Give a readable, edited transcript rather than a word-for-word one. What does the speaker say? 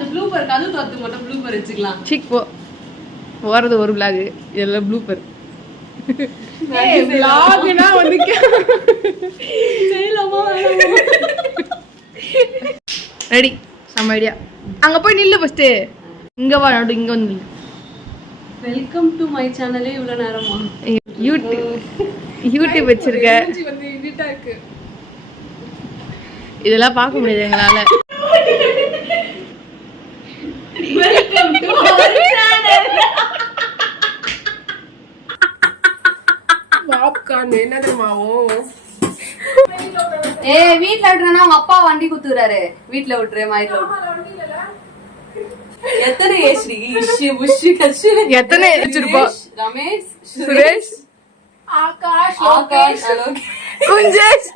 அந்த ப்ளூபர் கது தோத்து மட்டும் ப்ளூபர் வச்சுக்கலாம். சிக் போறது ஒரு vlog இதெல்லாம் ப்ளூபர். vlogனா வந்து செய்யலாமா? ரெடி சம ஐடியா. அங்க போய் நில்லு ஃபர்ஸ்ட். இங்க வா நடு இங்க வந்து நில்லு. வெல்கம் டு மை சேனலே இவ்வளவு நேரமா யூடியூப் வச்சிருக்க. வந்து எடிட்டா இருக்கு. இதெல்லாம் பார்க்க முடியாது எங்களால. Welcome to our channel. Popcorn என்ன தெரியுமாவோ? வீட்ல விட்டுறனா உங்க அப்பா வண்டி குத்துறாரு. வீட்ல விட்டுறே மயில எத்தனை ஏஸ்ரீ இஷி புஷி கச்சு எத்தனை வச்சிருப்போம்? ரமேஷ், சுரேஷ், ஆகாஷ், ஆகாஷ், குஞ்சேஷ்